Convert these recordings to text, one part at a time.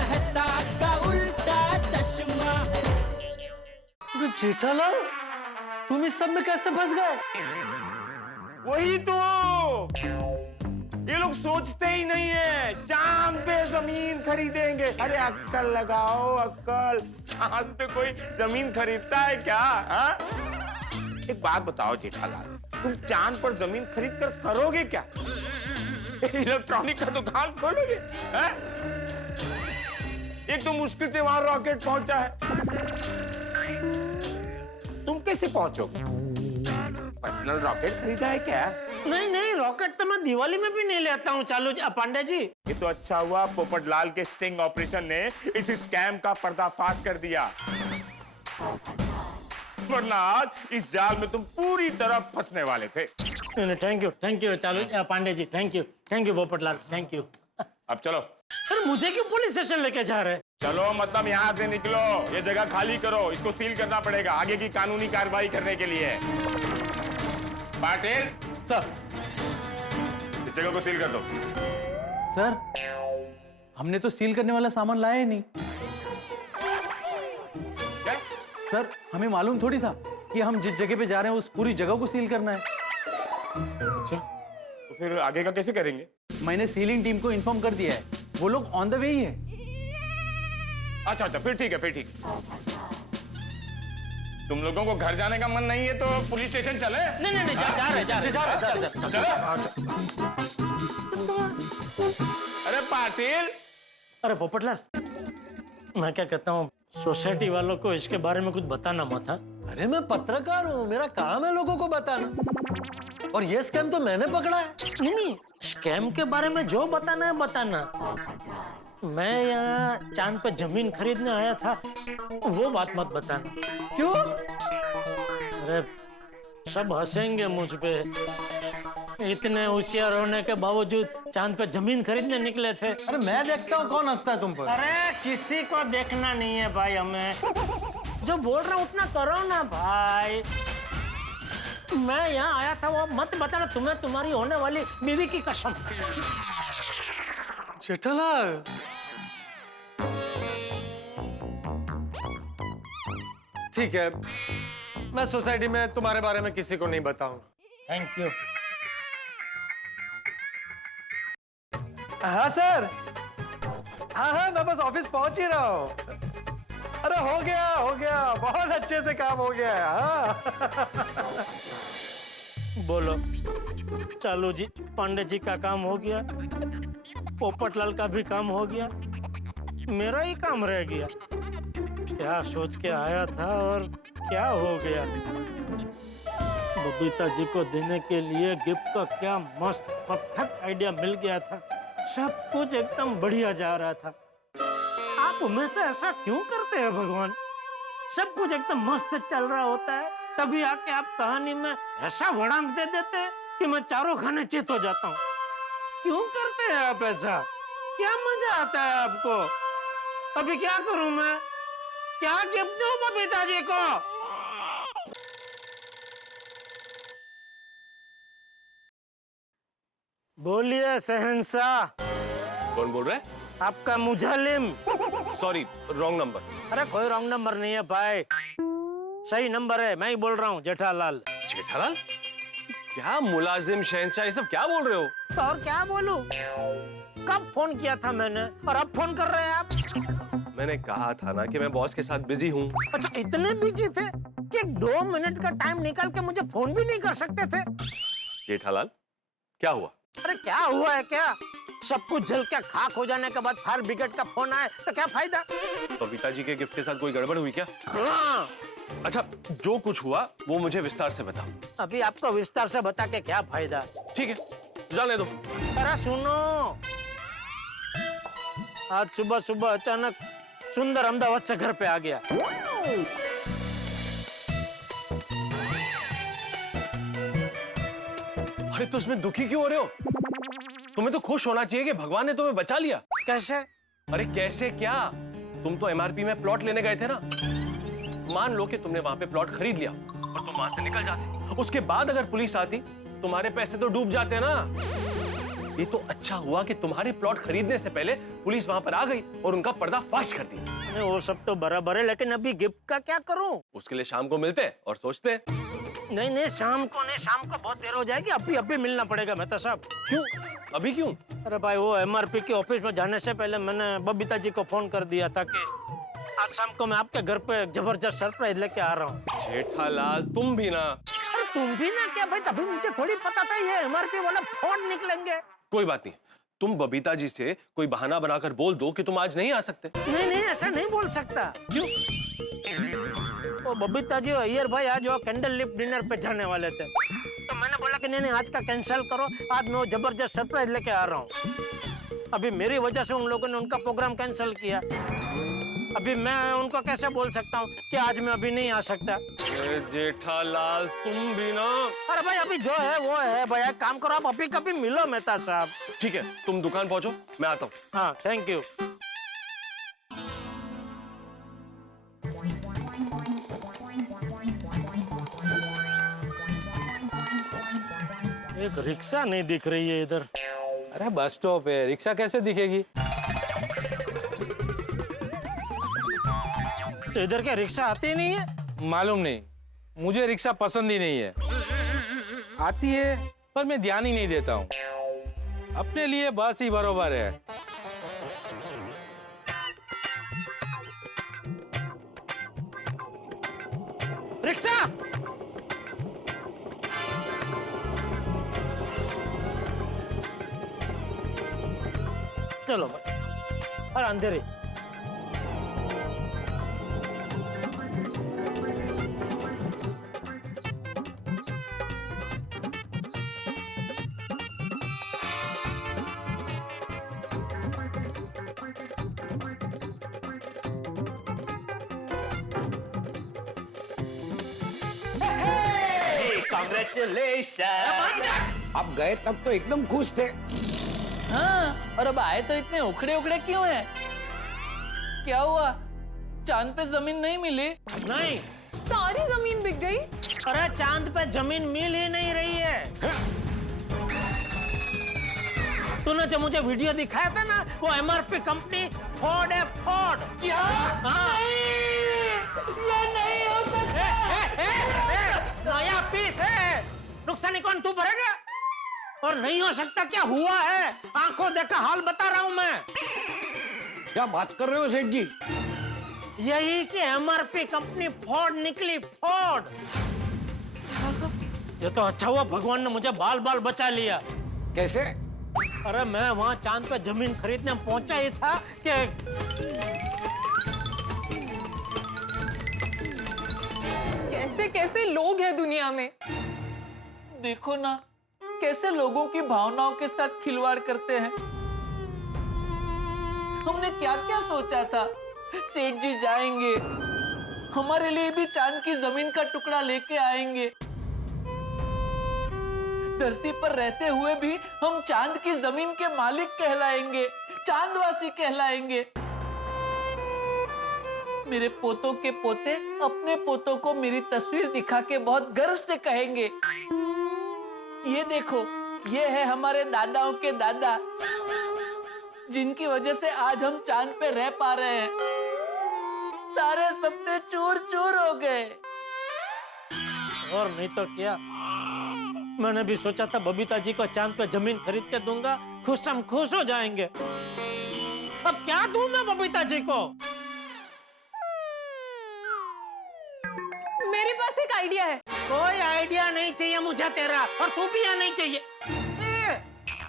कहता का उल्टा चश्मा। जेठालाल, तुम इस सब में कैसे फंस गए? वही तो, ये लोग सोचते ही नहीं है चांद पे जमीन खरीदेंगे। अरे अक्कल लगाओ अक्कल, चांद पे कोई जमीन खरीदता है क्या? हा? एक बात बताओ जेठालाल, तुम चांद पर जमीन खरीद कर करोगे क्या? इलेक्ट्रॉनिक का दुकान खोलोगे? हा? एक तो मुश्किल से वहां रॉकेट पहुंचा है, तुम कैसे पहुंचोगे? पर्सनल रॉकेट खरीदा है क्या? नहीं, रॉकेट तो मैं दिवाली में भी नहीं लेता हूँ चालू जी, पांडे जी। ये तो अच्छा हुआ पोपटलाल के स्टिंग ऑपरेशन ने इस स्कैम का पर्दाफाश कर दिया, वरना आज इस जाल में तुम पूरी तरह फंसने वाले थे। Thank you Chalu Pandey ji, thank you Popatlal, thank you. अब चलो। अरे मुझे क्यों पुलिस स्टेशन लेके जा रहे हैं? चलो मतलब यहाँ से निकलो, ये जगह खाली करो, इसको सील करना पड़ेगा आगे की कानूनी कार्रवाई करने के लिए। पाटिल सर। इस जगह को सील कर दो। सर, हमने तो सील करने वाला सामान लाया ही नहीं। क्या? सर, हमें मालूम थोड़ी था कि हम जिस जगह पे जा रहे हैं उस पूरी जगह को सील करना है। अच्छा, तो फिर आगे का कैसे करेंगे? मैंने सीलिंग टीम को इन्फॉर्म कर दिया है, वो लोग ऑन द वे ही है। अच्छा, फिर ठीक है। तुम लोगों को घर जाने का मन नहीं है तो पुलिस स्टेशन चले? नहीं, जा रहे। अरे पाटिल। अरे पोपटलाल, मैं क्या कहता हूँ, सोसाइटी वालों को इसके बारे में कुछ बताना मत। अरे मैं पत्रकार हूँ, मेरा काम है लोगों को बताना, और ये स्कैम तो मैंने पकड़ा है। नहीं, स्कैम के बारे में जो बताना है बताना। मैं यहाँ चांद पे जमीन खरीदने आया था, वो बात मत बताना। क्यों? अरे सब हंसेंगे मुझ पे, इतने होशियार होने के बावजूद चांद पे जमीन खरीदने निकले थे। अरे मैं देखता हूँ कौन हंसता है तुम पर। अरे किसी को देखना नहीं है भाई, हमें जो बोल रहा हूँ उतना करो ना भाई। मैं यहाँ आया था वो मत बताना, तुम्हें तुम्हारी होने वाली बीवी की कसम। जेठालाल, ठीक है, मैं सोसाइटी में तुम्हारे बारे में किसी को नहीं बताऊंगा। Thank you. हाँ सर, हाँ, मैं बस ऑफिस पहुंच ही रहा हूँ। अरे हो गया, बहुत अच्छे से काम हो गया है। हाँ। बोलो चालू जी, पांडे जी का काम हो गया, पोपटलाल का भी काम हो गया, मेरा ही काम रह गया। क्या सोच के आया था और क्या हो गया। बबीता जी को देने के लिए गिफ्ट का क्या मस्त परफेक्ट आइडिया मिल गया था, सब कुछ एकदम बढ़िया जा रहा था। आप हमेशा ऐसा क्यों करते हैं भगवान? सब कुछ एकदम मस्त चल रहा होता है, तभी आके आप कहानी में ऐसा वड़ांग दे देते हैं कि मैं चारों खाने चित हो जाता हूँ। क्यों करते हैं आप ऐसा? क्या मजा आता है आपको? अभी क्या करूं मैं? क्या गिफ्ट दूं बबीता जी को? बोलिए शहंशाह। कौन बोल रहा है? आपका मुझलिम। Sorry, wrong number. अरे कोई रॉन्ग नंबर नहीं है भाई, सही नंबर है, मैं ही बोल रहा हूँ जेठालाल। जेठालाल? क्या मुलाजिम, शहंशाह, ये सब क्या बोल रहे हो? तो और क्या बोलूं? कब फोन किया था मैंने और अब फोन कर रहे हैं आप? मैंने कहा था ना कि मैं बॉस के साथ बिजी हूँ। अच्छा, इतने बिजी थे कि 2 मिनट का टाइम निकाल के मुझे फोन भी नहीं कर सकते थे? जेठालाल, क्या हुआ? अरे क्या हुआ है क्या? सब कुछ जल के खाक हो जाने के बाद फायर ब्रिगेड का फोन आए तो क्या फायदा? बबीता जी के गिफ्ट के साथ कोई गड़बड़ हुई क्या? हाँ। अच्छा, जो कुछ हुआ वो मुझे विस्तार से बताओ। अभी आपको विस्तार से बता के क्या फायदा? ठीक है, जाने दो। अरे सुनो, आज सुबह सुबह अचानक सुंदर अहमदाबाद से घर पे आ गया। अरे तो उसमें दुखी क्यों हो रहे हो? तुम्हें तो खुश होना चाहिए कि भगवान ने तुम्हें बचा लिया। कैसे? अरे कैसे क्या, तुम तो एमआरपी में प्लॉट लेने गए थे ना। मान लो कि तुमने वहां पे प्लॉट खरीद लिया और तुम वहां से निकल जाते, उसके बाद अगर पुलिस आती तुम्हारे पैसे तो डूब जाते ना। ये तो अच्छा हुआ कि तुम्हारे प्लॉट खरीदने से पहले पुलिस वहां पर आ गई और उनका पर्दाफाश कर दिया। अरे वो सब तो बराबर है, लेकिन अभी गिफ्ट का क्या करूं? उसके लिए शाम को मिलते हैं और सोचते हैं। नहीं नहीं, शाम को नहीं, शाम को बहुत देर हो जाएगी। अभी अभी मिलना पड़ेगा मेहता साहब। क्यों? अभी क्यों? अरे भाई, वो एमआरपी के ऑफिस में जाने से पहले मैंने बबीता जी को फोन कर दिया था कि आज शाम को मैं आपके घर पे जबरदस्त सरप्राइज लेके आ रहा हूँ। जेठालाल तुम भी ना। अरे तुम भी ना क्या भाई? तभी मुझे थोड़ी पता था ये एमआरपी वाला फोन निकलेंगे। कोई बात नहीं, तुम बबीता जी से कोई बहाना बनाकर बोल दो कि तुम आज नहीं आ सकते। नहीं नहीं, ऐसा नहीं बोल सकता। क्यों? वो बबीता जी और अय्यर भाई आज वो कैंडल लिप डिनर पे जाने वाले थे, तो मैंने बोला कि नहीं नहीं, आज का कैंसिल करो, आज मैं वो जबरदस्त सरप्राइज लेके आ रहा हूँ। अभी मेरी वजह से उन लोगों ने उनका प्रोग्राम कैंसिल किया। अभी मैं उनको कैसे बोल सकता हूँ कि आज मैं अभी नहीं आ सकता? जेठालाल तुम भी ना। अरे भाई, अभी जो है वो है भाई। एक काम करो, आप अभी कभी मिलो मेहता साहब। ठीक है, तुम दुकान पहुंचो, मैं आता हूँ। हाँ, थैंक यू। एक रिक्शा नहीं दिख रही है इधर। अरे बस स्टॉप है, रिक्शा कैसे दिखेगी? तो इधर क्या रिक्शा आती ही नहीं है? मालूम नहीं, मुझे रिक्शा पसंद ही नहीं है। आती है पर मैं ध्यान ही नहीं देता हूँ। अपने लिए बस ही बरोबर है। रिक्शा! चलो भाई, और अंधेरे। अब गए तब तो एकदम खुश थे। हाँ, और अब आए तो इतने उखड़े उखड़े क्यों हैं? क्या हुआ? चांद पे जमीन नहीं मिली? नहीं, सारी जमीन बिक गई? अरे चांद पे जमीन मिल ही नहीं रही है। तूने जो मुझे वीडियो दिखाया था ना, वो एमआरपी कंपनी फोर्ड है, फोर्ड। क्या? हाँ। ये नहीं हो सकता। नया पीस है, नुकसान कौन तू भरेगा? और नहीं हो सकता क्या? हुआ है, आंखों देखा हाल बता रहा हूं मैं। क्या बात कर रहे हो सेठ जी? यही कि एमआरपी कंपनी फोर्ड निकली, फोर्ड। ये तो अच्छा हुआ भगवान ने मुझे बाल बाल बचा लिया। कैसे? अरे मैं वहां चांद पे जमीन खरीदने पहुंचा ही था कि कैसे कैसे लोग हैं दुनिया में। देखो ना, कैसे लोगों की भावनाओं के साथ खिलवाड़ करते हैं। हमने क्या क्या सोचा था, सेठ जी जाएंगे, हमारे लिए भी चांद की जमीन का टुकड़ा लेके आएंगे। धरती पर रहते हुए भी हम चांद की जमीन के मालिक कहलाएंगे, चांदवासी कहलाएंगे। मेरे पोतों के पोते अपने पोतों को मेरी तस्वीर दिखा के बहुत गर्व से कहेंगे, ये देखो, ये है हमारे दादाओं के दादा, जिनकी वजह से आज हम चांद पे रह पा रहे हैं। सारे सपने चूर चूर हो गए। और नहीं तो क्या, मैंने भी सोचा था बबीता जी को चांद पे जमीन खरीद के दूंगा, खुशम खुश हो जाएंगे। अब क्या दूं मैं बबीता जी को? मेरे पास एक आइडिया है। कोई आइडिया नहीं चाहिए मुझे तेरा, और तू भी यहाँ नहीं चाहिए।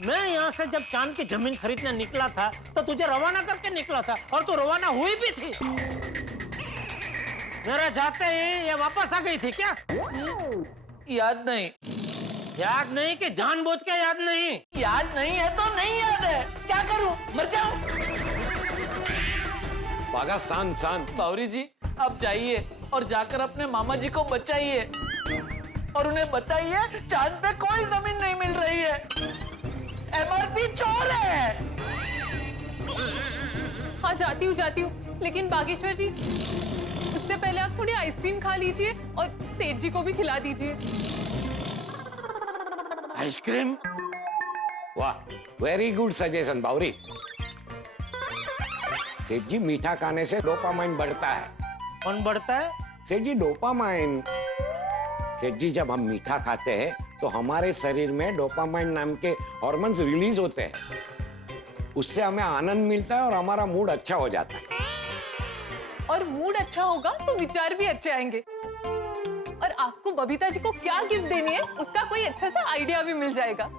मैं यहाँ से जब चांद की जमीन खरीदने निकला था तो तुझे रवाना करके निकला था, और तू रवाना हुई भी थी। मेरा जाते ही ये वापस आ गई थी क्या? याद नहीं। याद नहीं कि जानबूझ के याद नहीं? याद नहीं है तो नहीं याद है, क्या करूं, मर जाऊं? बागा शांत शांत। बावरी जी, आप जाइए और जाकर अपने मामा जी को बचाइए और उन्हें बताइए चांद पे कोई जमीन नहीं मिल रही है, एमआरपी चोर है। हाँ, जाती हूँ, लेकिन बागेश्वर जी, उससे पहले आप थोड़ी आइसक्रीम खा लीजिए और सेठ जी को भी खिला दीजिए। आइसक्रीम? वाह, वेरी गुड सजेशन बावरी। सेठ जी, मीठा खाने से डोपामाइन बढ़ता है। कौन बढ़ता है? सेठ जी, डोपामाइन। सेठ जी, जब हम मीठा खाते हैं तो हमारे शरीर में डोपामाइन नाम के हार्मोन्स रिलीज होते हैं। उससे हमें आनंद मिलता है और हमारा मूड अच्छा हो जाता है। और मूड अच्छा होगा तो विचार भी अच्छे आएंगे। और आपको बबीता जी को क्या गिफ्ट देनी है उसका कोई अच्छा सा आइडिया भी मिल जाएगा।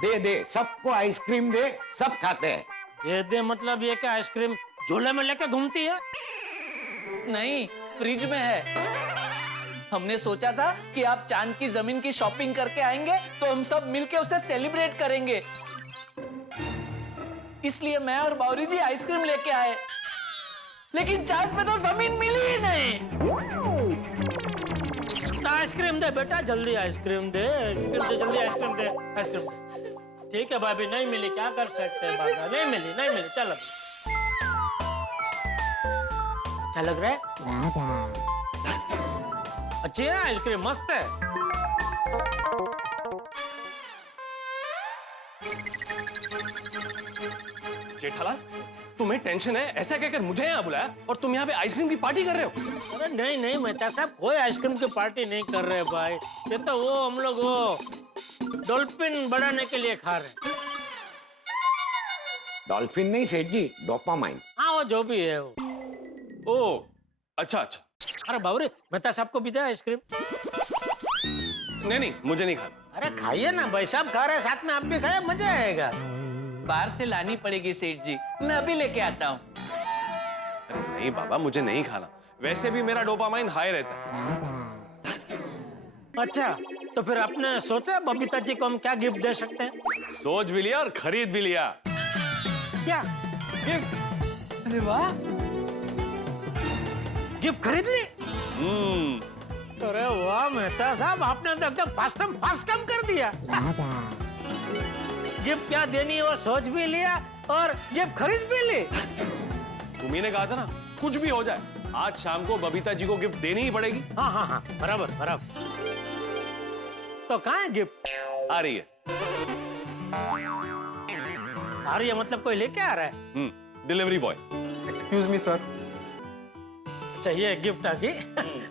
दे दे, सबको आइसक्रीम दे, सब खाते हैं। ये दे मतलब ये क्या आइसक्रीम झोले में लेके घूमती है? नहीं, फ्रिज में है। हमने सोचा था कि आप चांद की जमीन की शॉपिंग करके आएंगे तो हम सब मिलके उसे सेलिब्रेट करेंगे, इसलिए मैं और बावरी जी आइसक्रीम लेके आए। लेकिन चांद पे तो जमीन मिली ही नहीं। तो आइसक्रीम दे बेटा, जल्दी आइसक्रीम दे, जल्दी आइसक्रीम दे, आइसक्रीम। ठीक है भाभी, नहीं मिली, क्या कर सकते हैं बाबा, नहीं मिली, नहीं मिली, चलो। अच्छा लग रहा है? अच्छी है आइसक्रीम, मस्त है। जेठालाल, तुम्हें टेंशन है ऐसा कहकर मुझे यहाँ बुलाया और तुम यहाँ पे आइसक्रीम की पार्टी कर रहे हो? अरे नहीं नहीं मेहता साहब, कोई आइसक्रीम की पार्टी नहीं कर रहे भाई। ये तो वो हम लोग वो डॉल्फिन बढ़ाने के लिए खा रहे हैं। डॉल्फिन नहीं सेठ जी, डोपामाइन। हाँ वो जो भी है वो। ओ, अच्छा अच्छा। अरे बाबूरे, मेहता साहब को भी दे आइसक्रीम। नहीं नहीं, मुझे नहीं खाना। अरे खाइए ना, भाई साहब खा रहे हैं, साथ में आप भी खाए, मजा आएगा। बाहर से लानी पड़ेगी सेठ जी, मैं अभी लेके आता हूँ। अरे नहीं बाबा, मुझे नहीं खाना। वैसे भी मेरा डोपामाइन हाई रहता है। अच्छा, तो फिर आपने सोचा बबीता जी को हम क्या गिफ्ट दे सकते हैं? सोच भी लिया और खरीद भी लिया। क्या गिफ्ट? अरे वाह, गिफ्ट खरीद ली? अरे वाह मेहता साहब, आपने तो एकदम फास्ट काम कर दिया। गिफ्ट क्या देनी है वो सोच भी लिया और गिफ्ट खरीद भी ली। तुम्ही ने कहा था ना, कुछ भी हो जाए आज शाम को बबीता जी को गिफ्ट देनी ही पड़ेगी। हाँ हाँ हाँ, बराबर बराबर। तो कहाँ है गिफ्ट? आ रही है। आ रही है मतलब कोई लेके आ रहा है? Delivery boy. Excuse me sir. चाहिए गिफ्ट आ गई।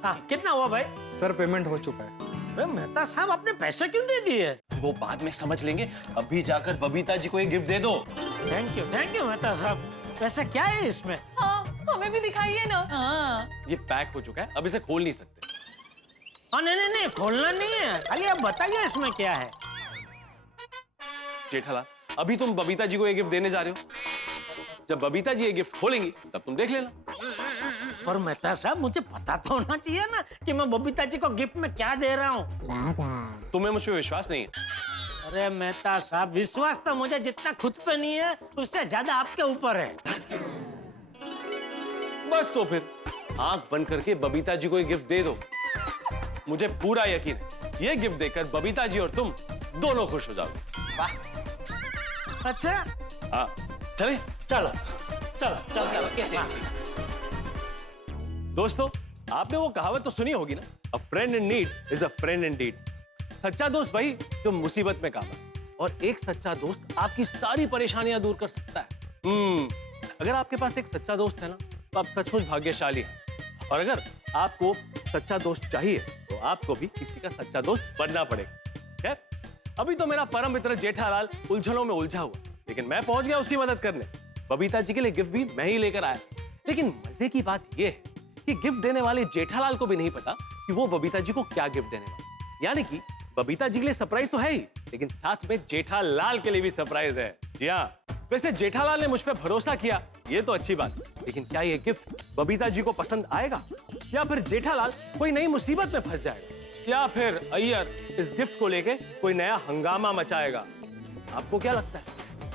हाँ, कितना हुआ भाई? सर पेमेंट हो चुका है। मेहता साहब आपने पैसे क्यों दे दिए? वो बाद में समझ लेंगे, अभी जाकर बबीता जी को एक गिफ्ट दे दो। थैंक यू मेहता साहब। पैसे क्या है इसमें? हाँ, हमें भी दिखाइए ना। हाँ, ये पैक हो चुका है, अब इसे खोल नहीं सकते। हाँ नहीं, खोलना नहीं है, खाली आप बताइए इसमें क्या है। जेठालाल, अभी तुम बबीता जी को ये गिफ्ट देने जा रहे हो। जब बबीता जी ये गिफ्ट खोलेंगी तब तुम देख लेना। पर मेहता साहब, मुझे पता तो होना चाहिए ना कि मैं बबीता जी को गिफ्ट में क्या दे रहा हूँ। तुम्हें मुझ पे विश्वास नहीं है? अरे मेहता साहब, विश्वास तो मुझे जितना खुद पे नहीं है उससे ज्यादा आपके ऊपर है। बस तो फिर आंख बंद करके बबीता जी को ये गिफ्ट दे दो। मुझे पूरा यकीन है ये गिफ्ट देकर बबीता जी और तुम दोनों खुश हो जाओगे। वाह। अच्छा हाँ, चले। चलो चलो चलो ओके, ओके, सेठ जी। दोस्तों, आपने वो कहावत तो सुनी होगी ना, अ friend in need is a friend Indeed. सच्चा दोस्त वही जो मुसीबत में काम है, और एक सच्चा दोस्त आपकी सारी परेशानियां दूर कर सकता है। अगर आपके पास एक सच्चा दोस्त है ना, तो आप सचमुच भाग्यशाली हैं। और अगर आपको सच्चा दोस्त चाहिए तो आपको भी किसी का सच्चा दोस्त बनना पड़ेगा। खैर, अभी तो मेरा परम मित्र जेठालाल उलझनों में उलझा हुआ, लेकिन मैं पहुंच गया उसकी मदद करने। बबीता जी के लिए गिफ्ट भी मैं ही लेकर आया। लेकिन मजे की बात यह है कि गिफ्ट देने वाले जेठालाल को भी नहीं पता कि वो बबीता जी को क्या गिफ्ट देने वाला। यानी कि बबीता जी के लिए सरप्राइज तो है ही, लेकिन साथ में जेठालाल के लिए भी सरप्राइज है। जी हाँ, वैसे जेठालाल ने मुझ पर भरोसा किया, ये तो अच्छी बात, लेकिन क्या ये गिफ्ट बबीता जी को पसंद आएगा, या फिर जेठालाल कोई नई मुसीबत में फंस जाएगा, या फिर अय्यर इस गिफ्ट को लेके कोई नया हंगामा मचाएगा? आपको क्या लगता है?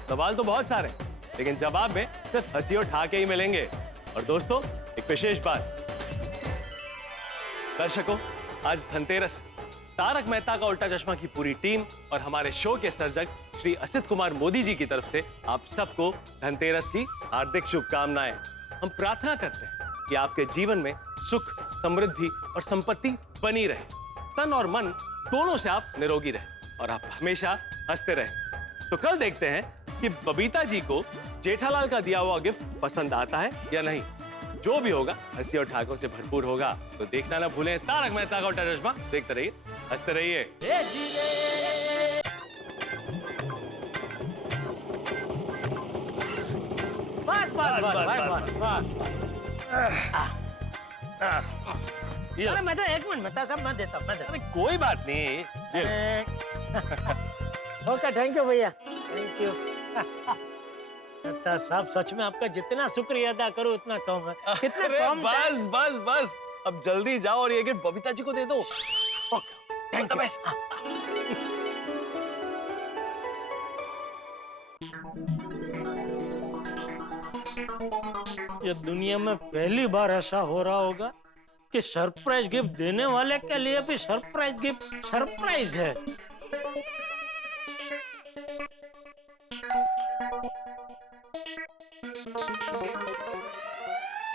सवाल तो बहुत सारे, लेकिन जवाब में सिर्फ हंसी और ठाके ही मिलेंगे। और दोस्तों, एक विशेष बात, दर्शकों, आज धनतेरस है। तारक मेहता का उल्टा चश्मा की पूरी टीम और हमारे शो के सर्जक श्री असित कुमार मोदी जी की तरफ से आप सबको धनतेरस की हार्दिक शुभकामनाएं। हम प्रार्थना करते हैं कि आपके जीवन में सुख, समृद्धि और संपत्ति बनी रहे, तन और मन दोनों से आप निरोगी रहे और आप हमेशा हंसते रहे। तो कल देखते हैं कि बबीता जी को जेठालाल का दिया हुआ गिफ्ट पसंद आता है या नहीं। जो भी होगा हंसी और ठाकों से भरपूर होगा। तो देखना ना भूलें तारक मेहता का उल्टा चश्मा। देखते रहिए, हंसते रहिए। बस बस बस बस ये अरे मैं तो 1 मिनट बता सब मैं देता हूँ। अरे कोई बात नहीं, ये ओके थैंक यू भैया, थैंक यू। साहब सच में आपका जितना शुक्रिया अदा करूं उतना कम है। कितना अरे कम बस बस बस, अब जल्दी जाओ और ये गिफ्ट बबीता जी को दे दो। Thank you. ये दुनिया में पहली बार ऐसा हो रहा होगा कि सरप्राइज गिफ्ट देने वाले के लिए भी सरप्राइज गिफ्ट सरप्राइज है।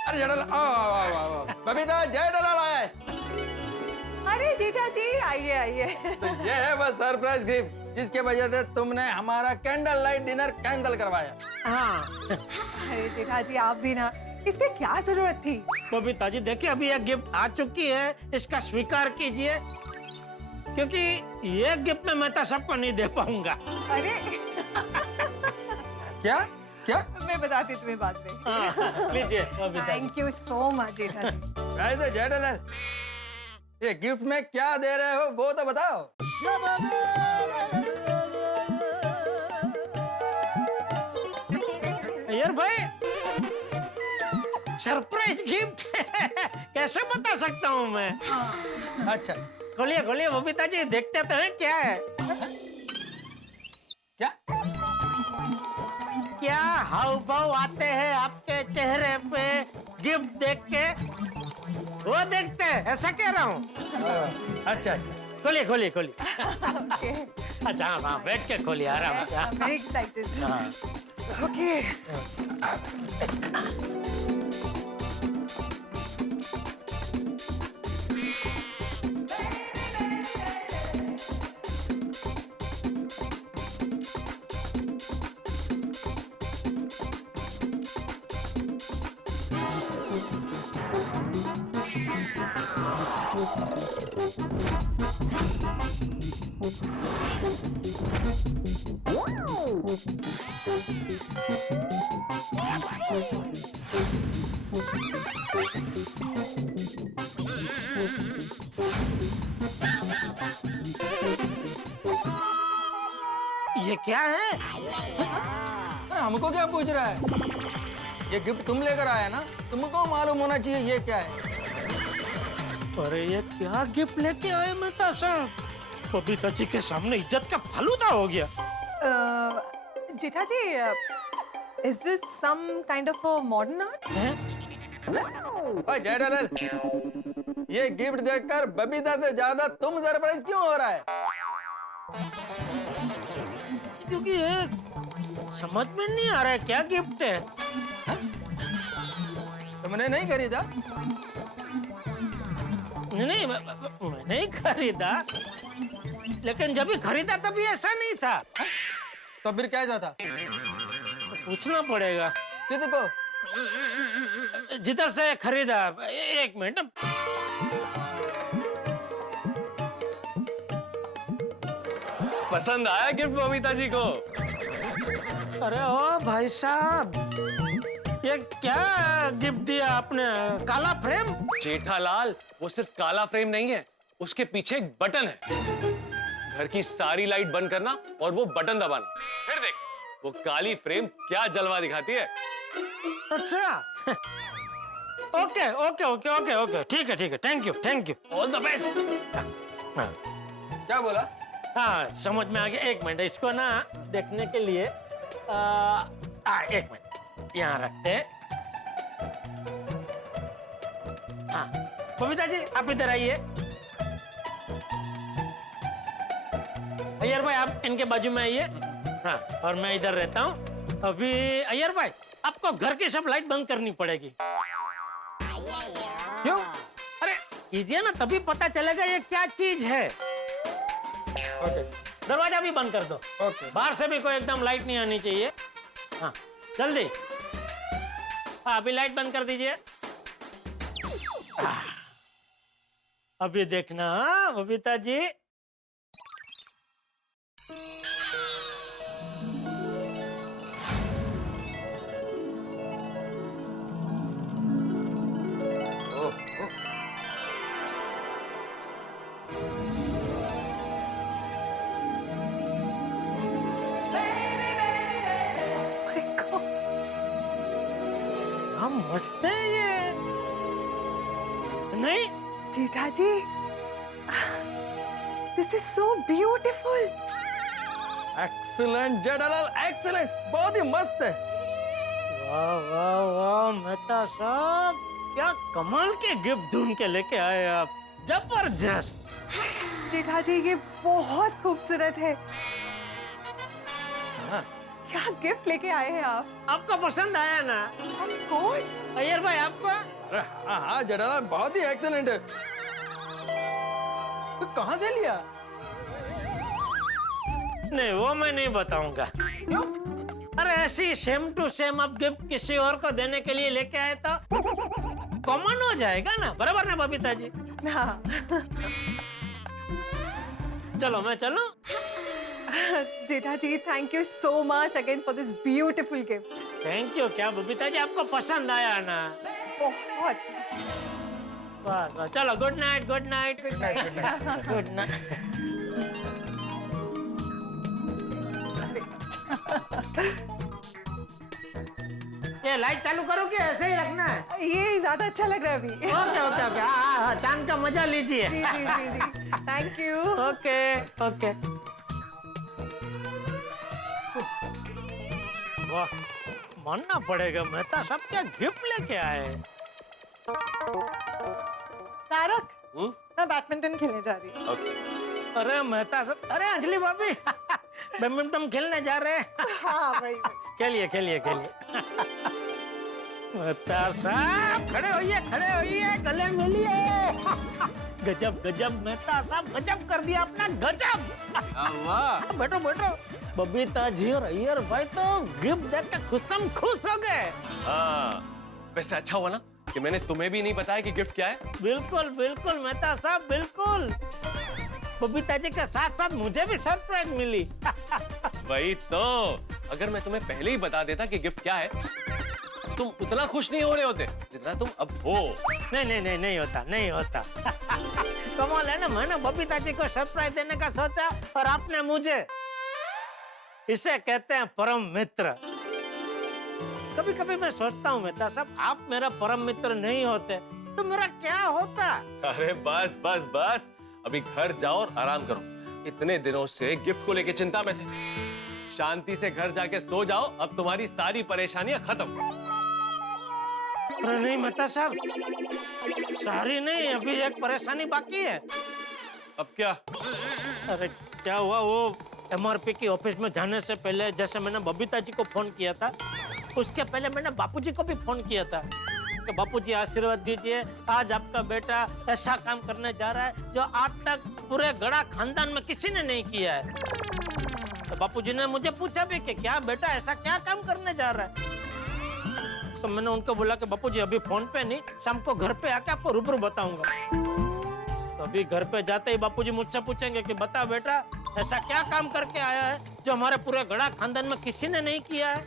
अरे जेठालाल आओ बबीता, जेठालाल आया है। अरे जेठा जी आइए आइए। तो ये है बस सरप्राइज गिफ्ट जिसके वजह से तुमने हमारा कैंडल लाइट डिनर कैंसिल करवाया। हाँ अरे जेठा जी आप भी ना, इसकी क्या जरूरत थी। बबीता जी देखिए अभी यह गिफ्ट आ चुकी है, इसका स्वीकार कीजिए क्योंकि ये गिफ्ट में मैं तो सबको नहीं दे पाऊंगा। अरे क्या क्या? मैं बताती तुम्हें बाद में। लीजिए Babita ji. Thank you so much जेठा जी। वैसे जेठालाल ये गिफ्ट में क्या दे रहे हो वो तो बताओ। यार भाई सरप्राइज गिफ्ट कैसे बता सकता हूँ मैं। अच्छा खोलिए खोलिए बबीता जी, देखते तो हैं क्या है। क्या क्या हाव भाव आते हैं आपके चेहरे पे गिफ्ट देख के, वो देखते हैं, ऐसा कह रहा हूँ। अच्छा अच्छा खोलिए खोलिए खोलिए। ओके अच्छा हाँ बैठ के खोलिए आराम से। हाँ। Very excited. हाँ। ओके ये क्या है? अरे हमको क्या पूछ रहा है? ये गिफ्ट तुम लेकर आया ना, तुमको मालूम होना चाहिए ये क्या है। अरे ये क्या गिफ्ट लेके आए मेहता साहब? बबीता जी के सामने इज्जत का फालूदा हो गया। Jetha ji is this some kind of modern art? ओए जेठालाल ये गिफ्ट देखकर बबीता से ज्यादा तुम सरप्राइज क्यों हो रहा है? क्योंकि ये समझ में नहीं आ रहा है क्या गिफ्ट है। तुमने नहीं खरीदा? नहीं मैं नहीं खरीदा, लेकिन जब भी खरीदा तभी ऐसा नहीं था। तो फिर कैसा था? तो पूछना पड़ेगा किसको? जिधर से खरीदा। एक मिनट। पसंद आया गिफ्ट बबीता जी को? अरे ओ भाई साहब ये क्या गिफ्ट दिया आपने? काला फ्रेम? जेठालाल वो सिर्फ काला फ्रेम नहीं है, उसके पीछे एक बटन है। घर की सारी लाइट बंद करना और वो बटन दबाना, फिर देख वो काली फ्रेम क्या जलवा दिखाती है। अच्छा okay okay okay okay okay ठीक है thank you all the best. क्या बोला? हाँ समझ में आ गया। एक मिनट इसको ना देखने के लिए एक मिनट यहाँ रखते हैं। हाँ बबीता जी आप इधर आइए। अय्यर भाई आप इनके बाजू में आइए। हाँ और मैं इधर रहता हूँ। अभी अय्यर भाई आपको घर की सब लाइट बंद करनी पड़ेगी। क्यों? अरे कीजिए ना, तभी पता चलेगा ये क्या चीज है। ओके दरवाजा भी बंद कर दो। ओके। बाहर से भी कोई एकदम लाइट नहीं आनी चाहिए। हाँ जल्दी। हाँ अभी लाइट बंद कर दीजिए। अभी देखना हाँ बबीता जी। My God. हाँ मस्त है ये। नहीं जेठा जी, this is so beautiful. Excellent Jethalal, excellent, बहुत ही मस्त है। वाह वाह वाह मेहता साहब, क्या कमाल के गिफ्ट ढूंढ के लेके आए आप। जबरदस्त। जेठा जी ये बहुत खूबसूरत है। क्या गिफ्ट लेके आए हैं आप? आपको पसंद आया ना? Of course. अय्यर भाई आपको? अरे हाँ हाँ जेठालाल, बहुत ही एक्सीलेंट है। तो कहाँ से लिया? नहीं वो मैं नहीं बताऊंगा। क्यों? अरे ऐसी सेम टू सेम आप गिफ्ट किसी और को देने के लिए लेके आए तो कॉमन हो जाएगा ना, बराबर ना बबीता जी? हाँ। चलो मैं चलूं? जेठा जी, thank you so much again for this beautiful gift. Thank you. क्या बबीता जी आपको पसंद आया ना? बहुत। वाह वाह। चलो good night good night good night good night. ये लाइट चालू करो कि ऐसे ही रखना है? ये ज्यादा अच्छा लग रहा है अभी। Okay okay okay. हाँ चांद का मजा लीजिए। जी जी जी जी। Thank you. Okay okay. वाह मानना पड़ेगा मेहता साहब क्या गिफ्ट लेके आए। तारक, मैं बैडमिंटन खेलने जा रही हूँ। अरे मेहता साहब, अरे अंजलि भाभी बैडमिंटन खेलने जा रहे हैं। हाँ भाई। खेलिए खेलिए खेलिए। मेहता साहब खड़े होइए गले मिलिए। गजब गजब मेहता साहब, गजब कर दिया आपने, गजब। वाह बैठो बैठो। बबीता जी और अय्यर भाई तो गिफ्ट देख के खुश हो गए। हाँ वैसे अच्छा हुआ ना कि मैंने तुम्हें भी नहीं बताया कि गिफ्ट क्या है। बिल्कुल बिल्कुल मेहता साहब बिल्कुल। बबीता जी के साथ साथ मुझे भी सरप्राइज मिली। वही तो, अगर मैं तुम्हें पहले ही बता देता कि गिफ्ट क्या है तुम उतना खुश नहीं हो रहे होते जितना तुम अब हो। नहीं होता। कमाल है ना, मैंने बबीता जी को सरप्राइज देने का सोचा और आपने मुझे। इसे कहते हैं परम मित्र। कभी कभी मैं सोचता हूँ मेहता साहब, आप मेरा परम मित्र नहीं होते तो मेरा क्या होता। अरे बस बस बस, अभी घर जाओ और आराम करो। इतने दिनों से गिफ्ट को लेके चिंता में थे, शांति से घर जाके सो जाओ, अब तुम्हारी सारी परेशानियां खत्म। अरे नहीं मेहता साहब, सारी नहीं, अभी एक परेशानी बाकी है। अब क्या? अरे क्या हुआ, वो MRP की ऑफिस में जाने से पहले जैसे मैंने बबीता जी को फोन किया था, उसके पहले मैंने बापूजी को भी फोन किया था कि बापूजी आशीर्वाद दीजिए, आज आपका बेटा ऐसा काम करने जा रहा है जो आज तक पूरे गड़ा खानदान में किसी ने नहीं किया है। तो बापूजी ने मुझे पूछा भी कि क्या बेटा ऐसा क्या काम करने जा रहा है। तो मैंने उनको बोला कि बापूजी अभी फोन पे नहीं, शाम को घर पे आके आपको रूबरू बताऊंगा। तो अभी घर पे जाते ही बापूजी मुझसे पूछेंगे कि बता बेटा ऐसा क्या काम करके आया है जो हमारे पूरे गड़ा खानदान में किसी ने नहीं किया है।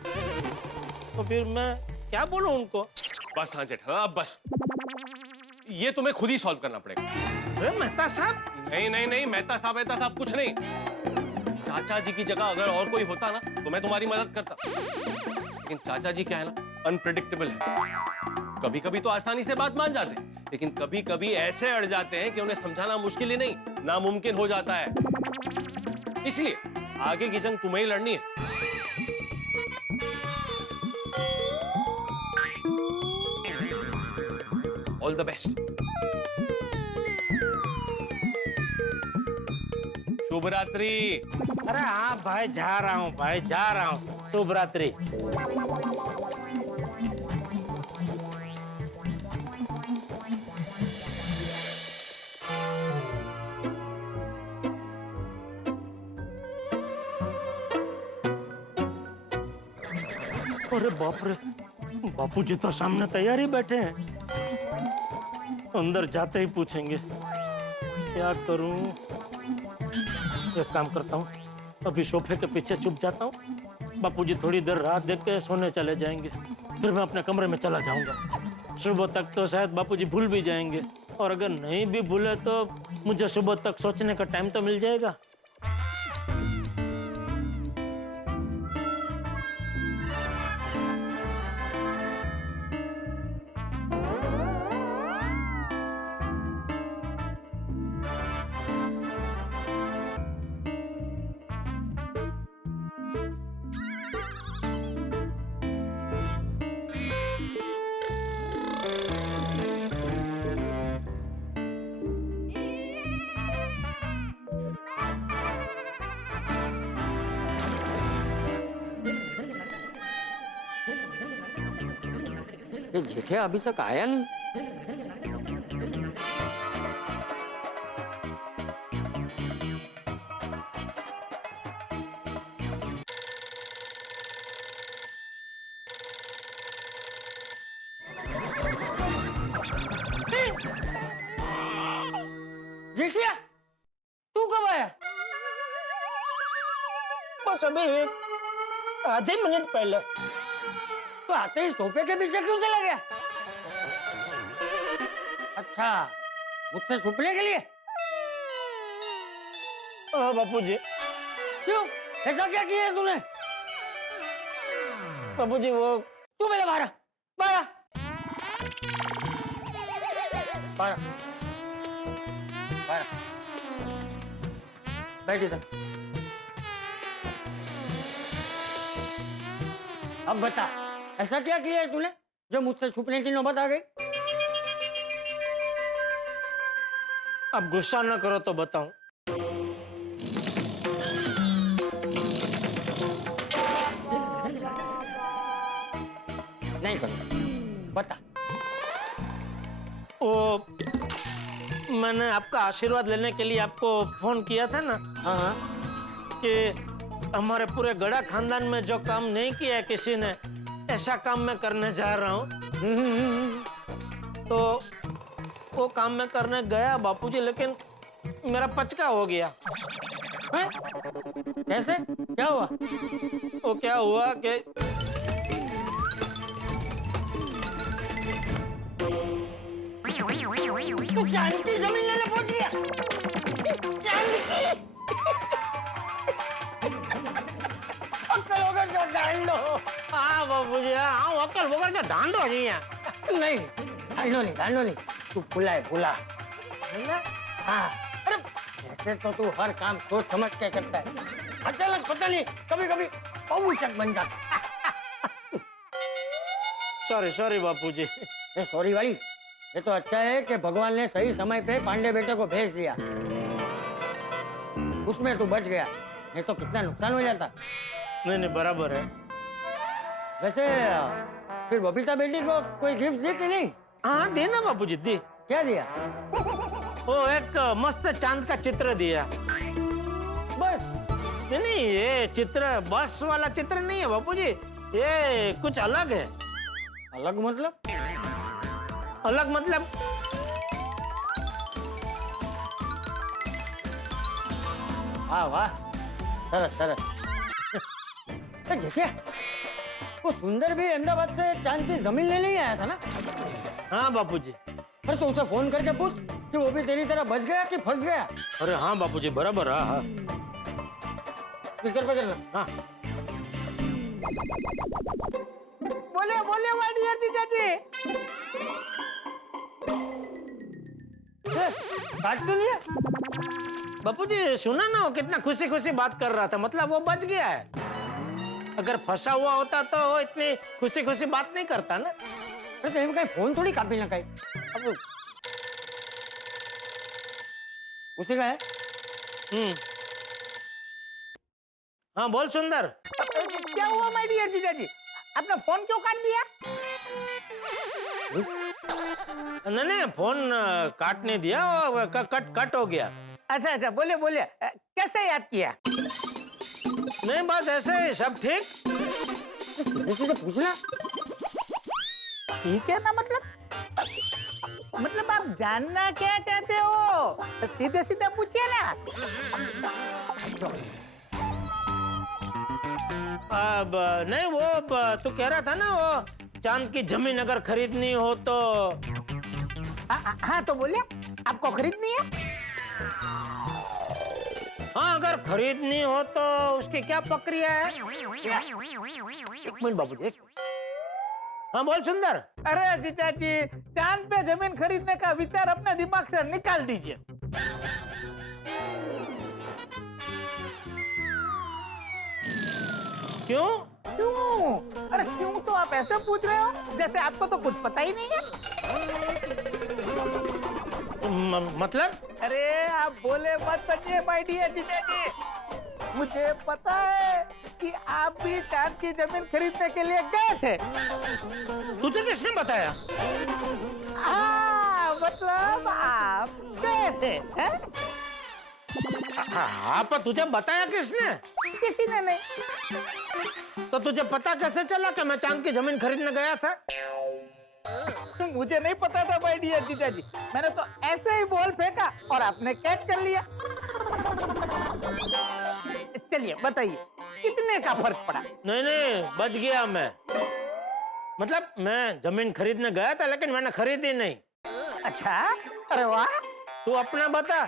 तो फिर मैं क्या बोलूं उनको। बस हाँ जेठा, अब बस ये तुम्हें खुद ही सॉल्व करना पड़ेगा। अरे मेहता साहब, नहीं मेहता साहब कुछ नहीं। चाचा जी की जगह अगर और कोई होता ना तो मैं तुम्हारी मदद करता, लेकिन चाचा जी क्या है ना, अनप्रेडिक्टेबल है। कभी कभी तो आसानी से बात मान जाते हैं, लेकिन कभी कभी ऐसे अड़ जाते हैं कि उन्हें समझाना मुश्किल ही नहीं नामुमकिन हो जाता है। इसलिए आगे की जंग तुम्हें ही लड़नी है। All the best. शुभ रात्रि। अरे हाँ भाई जा रहा हूँ, शुभ रात्रि। अरे बाप रे, बापूजी तो सामने तैयार ही बैठे हैं। अंदर जाते ही पूछेंगे क्या करूं। एक काम करता हूँ, अभी सोफे के पीछे छुप जाता हूँ। बापूजी थोड़ी देर रात देख के सोने चले जाएंगे, फिर मैं अपने कमरे में चला जाऊंगा। सुबह तक तो शायद बापूजी भूल भी जाएंगे, और अगर नहीं भी भूले तो मुझे सुबह तक सोचने का टाइम तो मिल जाएगा। ये जेठे अभी तक आया नहीं। जेठिया, तू कब आया? बस अभी आधे मिनट पहले। तो आते ही सोफे के पीछे क्यों चला गया? अच्छा, मुझसे छुपने के लिए? हाँ बापूजी। क्यों? ऐसा क्या किया है तूने? बापूजी वो तू मेरे बाहर बाहर बाहर बाहर बैठ इधर। अब बता, ऐसा क्या किया है तूने जो मुझसे छुपने की नौबत आ गई? अब गुस्सा न करो तो बताऊं। नहीं करो, बता। वो मैंने आपका आशीर्वाद लेने के लिए आपको फोन किया था ना। हाँ, कि हमारे पूरे गड़ा खानदान में जो काम नहीं किया है किसी ने, ऐसा काम मैं करने जा रहा हूँ। तो वो काम मैं करने गया बापूजी, लेकिन मेरा पचका हो गया। कैसे? क्या हुआ? वो क्या हुआ कि तू चांदी की जमीन लेने पहुंच गया? चांदी की? अक्कल वगैरह जो डांडो। हाँ बापूजी, हाँ अक्कल वगैरह जो डांडो नहीं है। नहीं, डांडो नहीं, तू भूला है, भूला। हाँ, अरे ऐसे तो तू हर काम सोच समझ के करता है, अचानक पता नहीं कभी कभी अवूचक बन जाता। सॉरी बापूजी। ये सॉरी भाई, ये तो अच्छा है कि भगवान ने सही समय पे पांडे बेटे को भेज दिया, उसमें तू बच गया, नहीं तो कितना नुकसान हो जाता। नहीं बराबर है। वैसे फिर बबीता बेटी को कोई गिफ्ट दी कि नहीं? हाँ देना बापूजी, दी। क्या दिया? वो एक मस्त चांद का चित्र दिया। बस? नहीं, ये चित्र बस वाला चित्र नहीं है बापूजी, ये कुछ अलग है। अलग मतलब? अलग मतलब वाह वाह, सरस सरस। जेठिया, वो सुंदर भी अहमदाबाद से चांद की जमीन लेने ही आया था ना? हाँ बापूजी। अरे तो उसे फोन करके पूछ कि वो भी तेरी तरह बच गया कि फंस गया। अरे हाँ बापूजी, बराबर। हाँ स्पीकर पे करना। हाँ। बोले माय डियर जीजा जी। काट तो लिया? बापूजी सुना ना, वो कितना खुशी खुशी बात कर रहा था, मतलब वो बच गया है। अगर फंसा हुआ होता तो वो इतनी खुशी खुशी बात नहीं करता ना। अरे तो कहीं फोन थोड़ी कापी ना कहीं। अब उसी का है। हाँ बोल सुंदर। क्या हुआ माय डियर जीजा जी, आपने फोन क्यों काट दिया? नहीं फोन काट नहीं दिया, वो कट हो गया। अच्छा बोले कैसे याद किया? नहीं बस ऐसे ही, सब ठीक। सीधे सीधे पूछना। ठीक है ना, मतलब आप जानना क्या चाहते हो? सीधे सीधे पूछिए ना। अब नहीं, वो तू कह रहा था ना, वो चांद की जमीन अगर खरीदनी हो तो। हाँ तो बोलिए, आपको खरीदनी है? हाँ, अगर खरीदनी हो तो उसकी क्या प्रक्रिया है? एक मिनट बाबूजी, हाँ बोल सुंदर। अरे जीजा जी, चांद पे जमीन खरीदने का विचार अपने दिमाग से निकाल दीजिए। क्यों? क्यों? अरे क्यों तो आप ऐसे पूछ रहे हो जैसे आपको तो कुछ पता ही नहीं है। मतलब? अरे आप बोले मत बनिए माय डियर जीजा जी। मुझे पता है कि आप भी चांद की जमीन खरीदने के लिए गए थे। तुझे किसने बताया? हाँ, मतलब आप गए थे, हैं? हाँ, पर तुझे बताया किसने? किसी ने नहीं। तो तुझे पता कैसे चला कि मैं चांद की जमीन खरीदने गया था? मुझे नहीं पता था माय डियर जीजा जी। मैंने तो ऐसे ही बॉल फेंका और आपने कैच कर लिया। चलिए बताइए, कितने का फर्क पड़ा? नहीं, बच गया मैं। मतलब मैं जमीन खरीदने गया था लेकिन मैंने खरीदी नहीं। अच्छा, अरे वाह। तू अपना बता,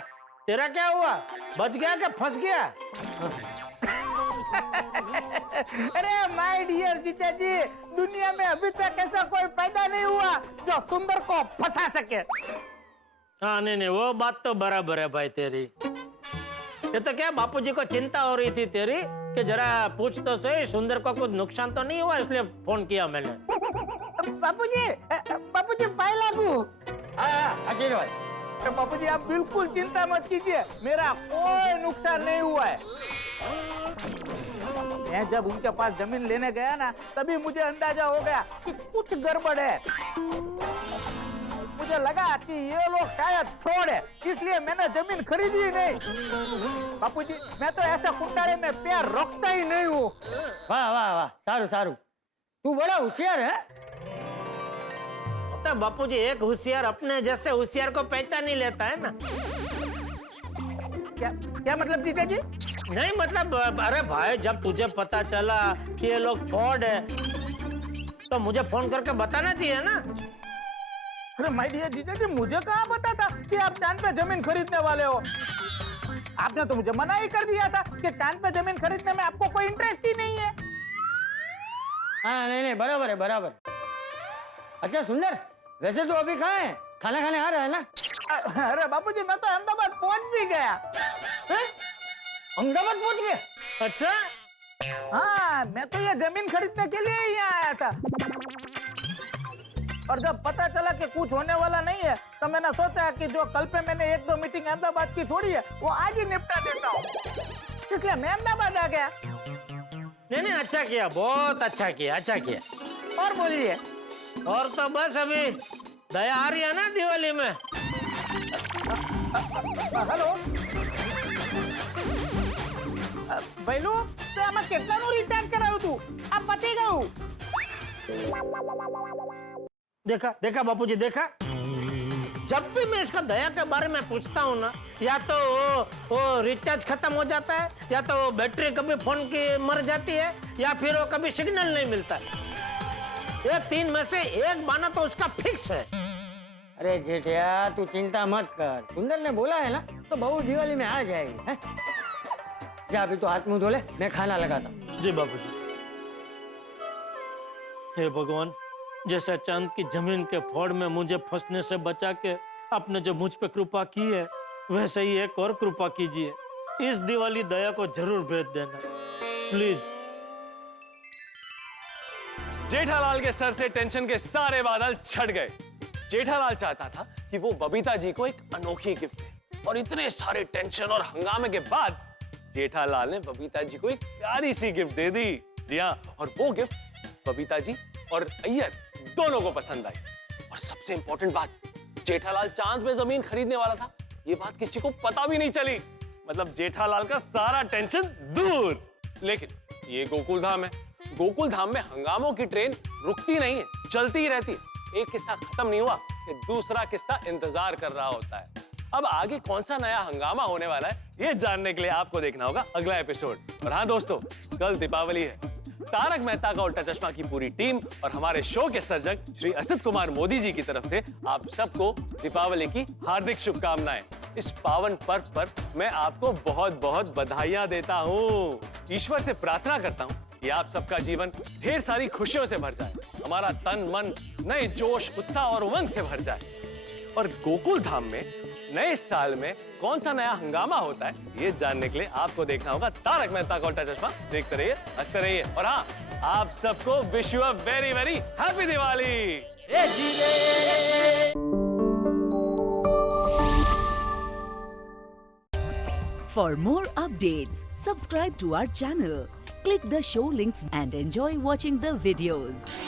तेरा क्या हुआ? बच गया क्या फंस गया? अरे माय डियर जीजा जी, दुनिया में अभी तक ऐसा कोई पैदा नहीं हुआ जो सुंदर को फंसा सके। हाँ नहीं, वो बात तो बराबर है भाई तेरी। ये तो क्या बापूजी को चिंता हो रही थी तेरी कि जरा पूछ तो सही सुंदर को कुछ नुकसान तो नहीं हुआ, इसलिए फोन किया मैंने। बापूजी पाए लागू। आशीर्वाद। बापूजी आप बिल्कुल चिंता मत कीजिए, मेरा कोई नुकसान नहीं हुआ है। मैं जब उनके पास जमीन लेने गया ना, तभी मुझे अंदाजा हो गया कि कुछ गड़बड़ है। मुझे लगा कि ये लोग शायद फ्रॉड है, इसलिए मैंने जमीन खरीदी ही नहीं। बापूजी, मैं तो ऐसा कुंडारे में पैर रखता ही नहीं हूँ। वाह वाह वाह, सारू सारू, तू बड़ा होशियार है। तो बापूजी, एक होशियार अपने जैसे होशियार को पहचान नहीं लेता है ना। क्या मतलब जीजा जी? नहीं मतलब, अरे भाई जब तुझे पता चला कि ये लोग फ्रॉड है तो मुझे फोन करके बताना चाहिए ना। अरे माय डियर जीजा जी, मुझे कहाँ पता था कि आप चांद पे जमीन खरीदने वाले हो। आपने तो मुझे मना ही कर दिया था कि चांद पे जमीन खरीदने में आपको कोई इंटरेस्ट ही नहीं है। हाँ नहीं, बराबर है, बराबर। अच्छा सुंदर, वैसे तो अभी कहाँ है? खाना खाने आ रहा है ना? अरे बापूजी, मैं तो अहमदाबाद पहुंच भी गया। अहमदाबाद पहुंच गया? अच्छा, हाँ, मैं तो ये जमीन खरीदने के लिए ही आया था। और जब पता चला कि कुछ होने वाला नहीं है, तो मैंने सोचा कि जो कल पे मैंने 1-2 मीटिंग अहमदाबाद की छोड़ी है, वो आज ही निपटा देता हूँ। इसलिए मैं अहमदाबाद आ गया। नहीं, अच्छा किया, बहुत अच्छा किया, अच्छा किया। और बोलिए। और तो बस अभी दया आ रही है ना दिवाली में। हेलो बैलू, तो आમાં કેટલાનું રિચાર્જ કરાવ્યું તું? આ પતી ગયું। देखा बापूजी, देखा। जब भी मैं इसका दया के बारे में पूछता हूँ ना, या तो वो रिचार्ज खत्म हो जाता है, या तो वो बैटरी कभी फोन की मर जाती है, या फिर वो कभी सिग्नल नहीं मिलता है। ये 3 में से एक बाना तो उसका फिक्स है। अरे जेठिया, तू चिंता मत कर, सुंदर ने बोला है ना, तो बहू दिवाली में आ जाएगी। है? जा अभी तो हाथ मुंह धो ले, मैं खाना लगाता हूँ। जी बापूजी। हे भगवान, जैसा चांद की जमीन के फोड़ में मुझे फंसने से बचा के आपने जो मुझ पे कृपा की है, वैसे ही एक और कृपा कीजिए। इस दिवाली दया को जरूर भेज देना, प्लीज। जेठालाल के सर से टेंशन के सारे बादल छट गए। जेठालाल चाहता था कि वो बबीता जी को एक अनोखी गिफ्ट दे, और इतने सारे टेंशन और हंगामे के बाद जेठालाल ने बबीता जी को एक प्यारी सी गिफ्ट दे दी। जी हाँ, और वो गिफ्ट बबीता जी और अय्यर दोनों को पसंद आई। और सबसे इंपॉर्टेंट बात, जेठालाल चांद पे जमीन खरीदने वाला था, ये बात किसी को पता भी नहीं चली। मतलब जेठालाल का सारा टेंशन दूर। लेकिन ये गोकुल धाम है, गोकुल धाम में हंगामों की ट्रेन रुकती नहीं है, चलती ही रहती है। एक किस्सा खत्म नहीं हुआ कि दूसरा किस्सा इंतजार कर रहा होता है। अब आगे कौन सा नया हंगामा होने वाला है, ये जानने के लिए आपको देखना होगा अगला एपिसोड। और हाँ दोस्तों, कल दीपावली है। तारक मेहता का उल्टा चश्मा की पूरी टीम और हमारे शो के सर्जक श्री असित कुमार मोदी जी की तरफ से आप सबको दीपावली की हार्दिक शुभकामनाएं। इस पावन पर्व पर मैं आपको बहुत बहुत बधाइयां देता हूँ। ईश्वर से प्रार्थना करता हूँ कि आप सबका जीवन ढेर सारी खुशियों से भर जाए, हमारा तन मन नए जोश, उत्साह और उमंग से भर जाए। और गोकुल धाम में नए साल में कौन सा नया हंगामा होता है, ये जानने के लिए आपको देखना होगा तारक मेहता का उल्टा चश्मा। देखते रहिए, हंसते रहिए। और हाँ, आप सबको wish you a very very happy Diwali. For more updates, subscribe to our channel, click the show links and enjoy watching the videos.